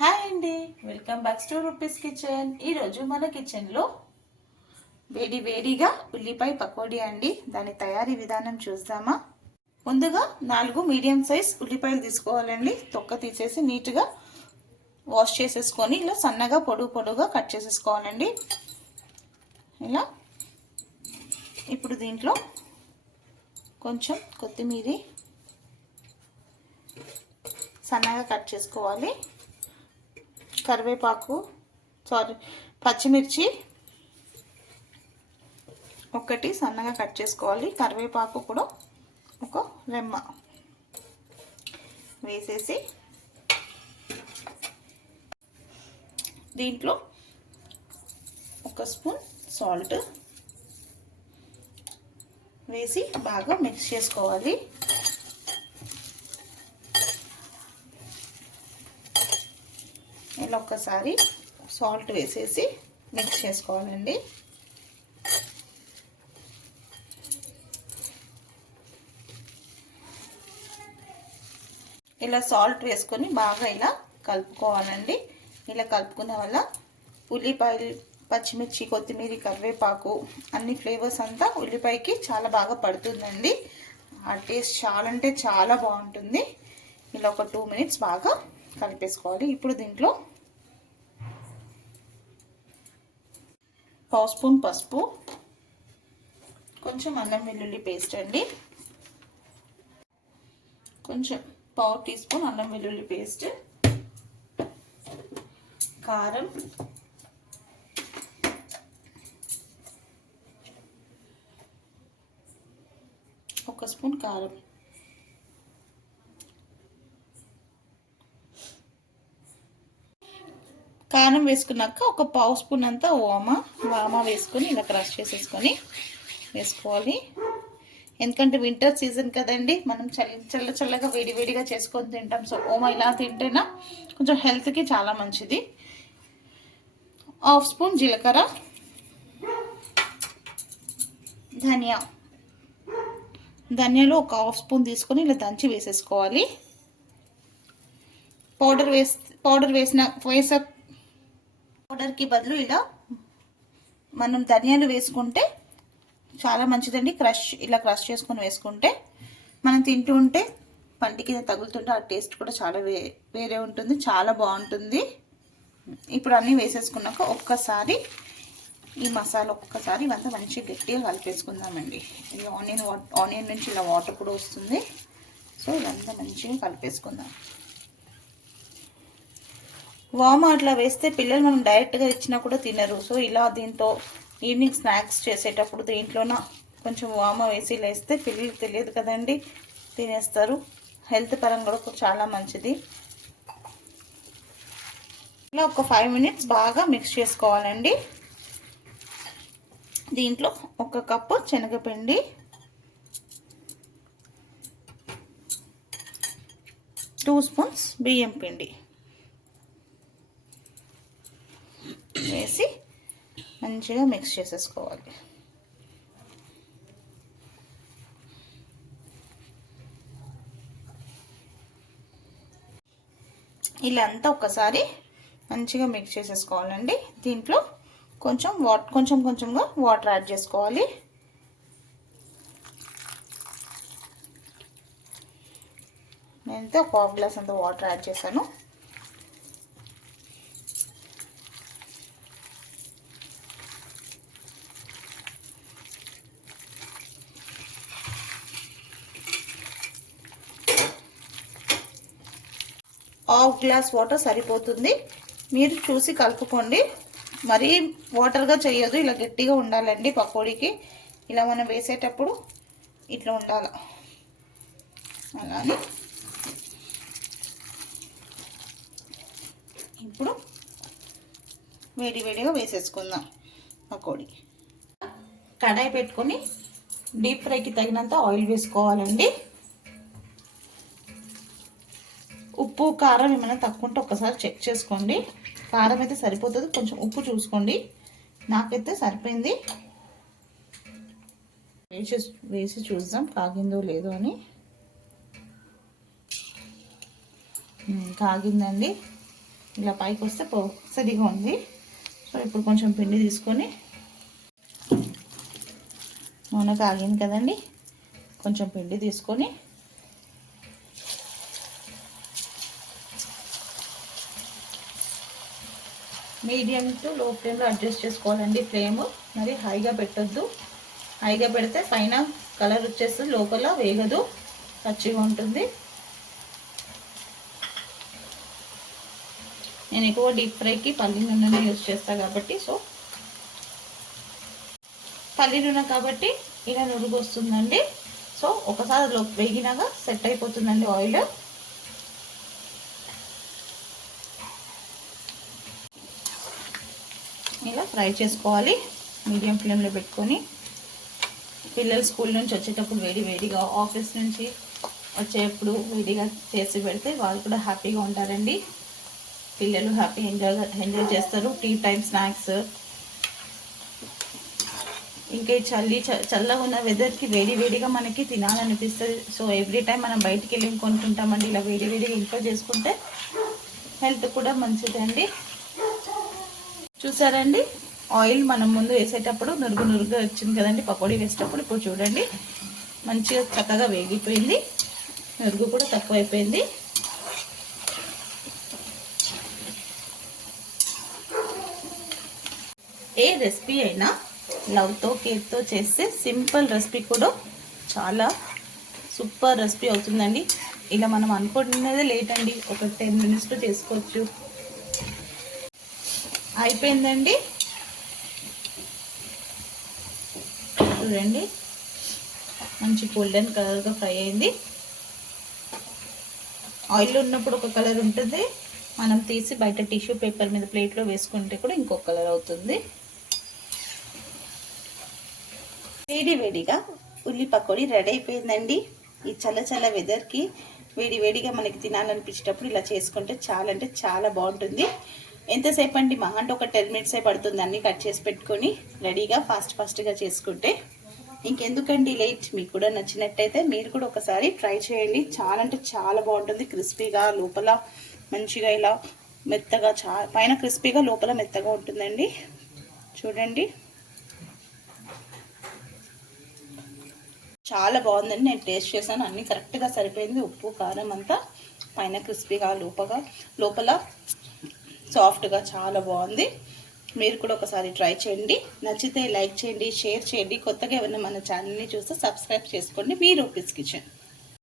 Hi అండి, welcome back to rupees kitchen. ఈరోజు మన కిచెన్లో వేడి వేడిగా ఉల్లిపాయ పకోడీ అండి. దాని తయారీ విధానం చూద్దామా? ముందుగా 4 మీడియం సైజ్ ఉల్లిపాయలు తీసుకోవాలండి. తొక్క తీసేసి నీట్గా వాష్ చేసేసుకొని ఇలా సన్నగా పొడుగుగా కట్ చేసేసుకోవాలండి. ఇలా ఇప్పుడు దీంట్లో కొంచెం కొత్తిమీర సన్నగా కట్ చేసుకోవాలి. కరివేపాకు పచ్చిమిర్చి ఒకటి సన్నగా కట్ చేసుకోవాలి. కరివేపాకు కూడా ఒక రెమ్మ వేసేసి దీంట్లో ఒక స్పూన్ సాల్ట్ వేసి బాగా మిక్స్ చేసుకోవాలి. ఇలా ఒక్కసారి సాల్ట్ వేసేసి మిక్స్ చేసుకోవాలండి. ఇలా సాల్ట్ వేసుకొని బాగా ఇలా కలుపుకోవాలండి. ఇలా కలుపుకున్న వల్ల ఉల్లిపాయలు, పచ్చిమిర్చి, కొత్తిమీర, కరివేపాకు అన్ని ఫ్లేవర్స్ అంతా ఉల్లిపాయకి చాలా బాగా పడుతుందండి. ఆ టేస్ట్ చాలా అంటే చాలా బాగుంటుంది. ఇలా ఒక 2 మినిట్స్ బాగా కలిపేసుకోవాలి. ఇప్పుడు దీంట్లో 1 స్పూన్ పసుపు, కొంచెం అల్లం వెల్లుల్లి పేస్ట్ అండి, కొంచెం 1/2 టీ స్పూన్ అల్లం వెల్లుల్లి పేస్ట్, కారం, ఒక స్పూన్ కారం, కారం వేసుకున్నాక ఒక 1/2 స్పూన్ అంతా వామ వేసుకొని ఇలా క్రష్ చేసేసుకొని వేసుకోవాలి. ఎందుకంటే వింటర్ సీజన్ కదండి, మనం చల్లగా వేడిగా చేసుకొని తింటాం. సో ఓమా ఇలా తింటేనా కొంచెం హెల్త్కి చాలా మంచిది. 1/2 స్పూన్ జీలకర్ర, ధనియాలు ఒక 1/2 స్పూన్ తీసుకొని ఇలా దంచి వేసేసుకోవాలి. పౌడర్కి బదులు ఇలా మనం ధనియాలు వేసుకుంటే చాలా మంచిదండి. ఇలా క్రష్ చేసుకొని వేసుకుంటే మనం తింటూ ఉంటే పంటికి తగులుతుంటే ఆ టేస్ట్ కూడా చాలా వేరే ఉంటుంది, చాలా బాగుంటుంది. ఇప్పుడు అన్నీ వేసేసుకున్నాక ఒక్కసారి ఈ మసాలా ఒక్కసారి ఇవంతా మంచిగా గట్టిగా కలిపేసుకుందామండి. ఇది ఆనియన్ నుంచి ఇలా వాటర్ కూడా వస్తుంది. సో ఇదంతా మంచిగా కలిపేసుకుందాం. వామ అట్లా వేస్తే పిల్లలు మనం డైరెక్ట్గా ఇచ్చినా కూడా తినరు. సో ఇలా దీంతో ఈవినింగ్ స్నాక్స్ చేసేటప్పుడు దీంట్లోన కొంచెం వామ వేసి ఇలా వేస్తే పిల్లలకు తెలియదు కదండి, తినేస్తారు. హెల్త్ పరంగా కూడా చాలా మంచిది. ఇలా ఒక 5 మినిట్స్ బాగా మిక్స్ చేసుకోవాలండి. దీంట్లో 1 కప్పు శనగపిండి, 2 స్పూన్స్ బియ్యం పిండి వేసి మంచిగా మిక్స్ చేసేసుకోవాలి. ఇలా అంతా ఒకసారి మంచిగా మిక్స్ చేసేసుకోవాలండి. దీంట్లో కొంచెంగా వాటర్ యాడ్ చేసుకోవాలి. నేనైతే ఒక 1/2 గ్లాస్ అంత వాటర్ యాడ్ చేశాను. ½ గ్లాస్ వాటర్ సరిపోతుంది. మీరు చూసి కలుపుకోండి. మరీ వాటర్గా చేయొద్దు, ఇలా గట్టిగా ఉండాలండి. పకోడీకి ఇలా మనం వేసేటప్పుడు ఇట్లా ఉండాలి. అలానే ఇప్పుడు వేడిగా వేసేసుకుందాం పకోడీ. కడాయి పెట్టుకొని డీప్ ఫ్రైకి తగినంత ఆయిల్ వేసుకోవాలండి. ఉప్పు కారం ఏమైనా తక్కువ ఉంటే ఒకసారి చెక్ చేసుకోండి. కారం అయితే సరిపోతుంది, కొంచెం ఉప్పు చూసుకోండి. నాకైతే సరిపోయింది. వేసి చూద్దాం కాగిందో లేదో అని. కాగిందండి. ఇలా పైకి వస్తే సరిగా ఉంది. సో ఇప్పుడు కొంచెం పిండి తీసుకొని, నూనె కాగింది కదండి, కొంచెం పిండి తీసుకొని మీడియం టు లో ఫ్లేమ్లో అడ్జస్ట్ చేసుకోవాలండి. ఫ్లేమ్ మరి హైగా పెట్టొద్దు. హైగా పెడితే పైన కలర్ వచ్చేస్తుంది, లోపల వేగదు, పచ్చిగా ఉంటుంది. నేను ఎక్కువ డీప్ ఫ్రైకి పల్లి నూనె యూజ్ చేస్తాను కాబట్టి, సో పల్లి నూనె కాబట్టి ఇలా నురుగు వస్తుందండి. సో ఒకసారి వేగినాక సెట్ అయిపోతుందండి ఆయిల్. ఇలా ఫ్రై చేసుకోవాలి మీడియం ఫ్లేమ్లో పెట్టుకొని. పిల్లలు స్కూల్ నుంచి వచ్చేటప్పుడు వేడిగా, ఆఫీస్ నుంచి వచ్చేటప్పుడు వేడిగా చేసి పెడితే వాళ్ళు కూడా హ్యాపీగా ఉంటారండి. పిల్లలు హ్యాపీ ఎంజాయ్ చేస్తారు. Tea time snacks. ఇంకా చల్లగా ఉన్న వెదర్కి వేడిగా మనకి తినాలనిపిస్తుంది. సో ఎవ్రీ టైం మనం బయటికి వెళ్ళి కొనుక్కుంటామండి. ఇలా వేడిగా ఇంట్లో చేసుకుంటే హెల్త్ కూడా మంచిదండి. చూసారండి, ఆయిల్ మనం ముందు వేసేటప్పుడు నురుగుగా వచ్చింది కదండి పకోడీ వేసేటప్పుడు. ఇప్పుడు చూడండి మంచిగా చక్కగా వేగిపోయింది, నురుగు కూడా తక్కువైపోయింది. ఏ రెసిపీ అయినా లవ్తో కేర్తో చేస్తే సింపుల్ రెసిపీ కూడా చాలా సూపర్ రెసిపీ అవుతుందండి. ఇలా మనం అనుకుంటున్నదే లేట్ అండి, ఒక 10 మినిట్స్లో చేసుకోవచ్చు. అయిపోయిందండి, చూడండి మంచి గోల్డెన్ కలర్గా ఫ్రై అయింది. ఆయిల్ ఉన్నప్పుడు ఒక కలర్ ఉంటుంది, మనం తీసి బయట టిష్యూ పేపర్ మీద ప్లేట్లో వేసుకుంటే కూడా ఇంకొక కలర్ అవుతుంది. వేడిగా ఉల్లి పకోడీ రెడీ అయిపోయిందండి. ఈ చల్ల వెదర్కి వేడిగా మనకి తినాలనిపించేటప్పుడు ఇలా చేసుకుంటే చాలా అంటే చాలా బాగుంటుంది. ఎంతసేపు అండి, మహా అంటే ఒక 10 మినిట్సే పడుతుంది అన్నీ కట్ చేసి పెట్టుకొని రెడీగా ఫాస్ట్గా చేసుకుంటే. ఇంకెందుకండి లేట్, మీకు కూడా నచ్చినట్టయితే మీరు కూడా ఒకసారి ట్రై చేయండి. చాలా అంటే చాలా బాగుంటుంది. క్రిస్పీగా, లోపల మంచిగా ఇలా మెత్తగా, పైన క్రిస్పీగా లోపల మెత్తగా ఉంటుందండి. చూడండి చాలా బాగుందండి. నేను టేస్ట్ చేశాను, అన్నీ కరెక్ట్గా సరిపోయింది. ఉప్పు కారం అంతా, పైన క్రిస్పీగా, లోపల సాఫ్ట్గా చాలా బాగుంది. మీరు కూడా ఒకసారి ట్రై చేయండి. నచ్చితే లైక్ చేయండి, షేర్ చేయండి. కొత్తగా ఎవరైనా మన ఛానల్ని చూస్తే సబ్స్క్రైబ్ చేసుకోండి. మీ రూపీస్ కిచెన్.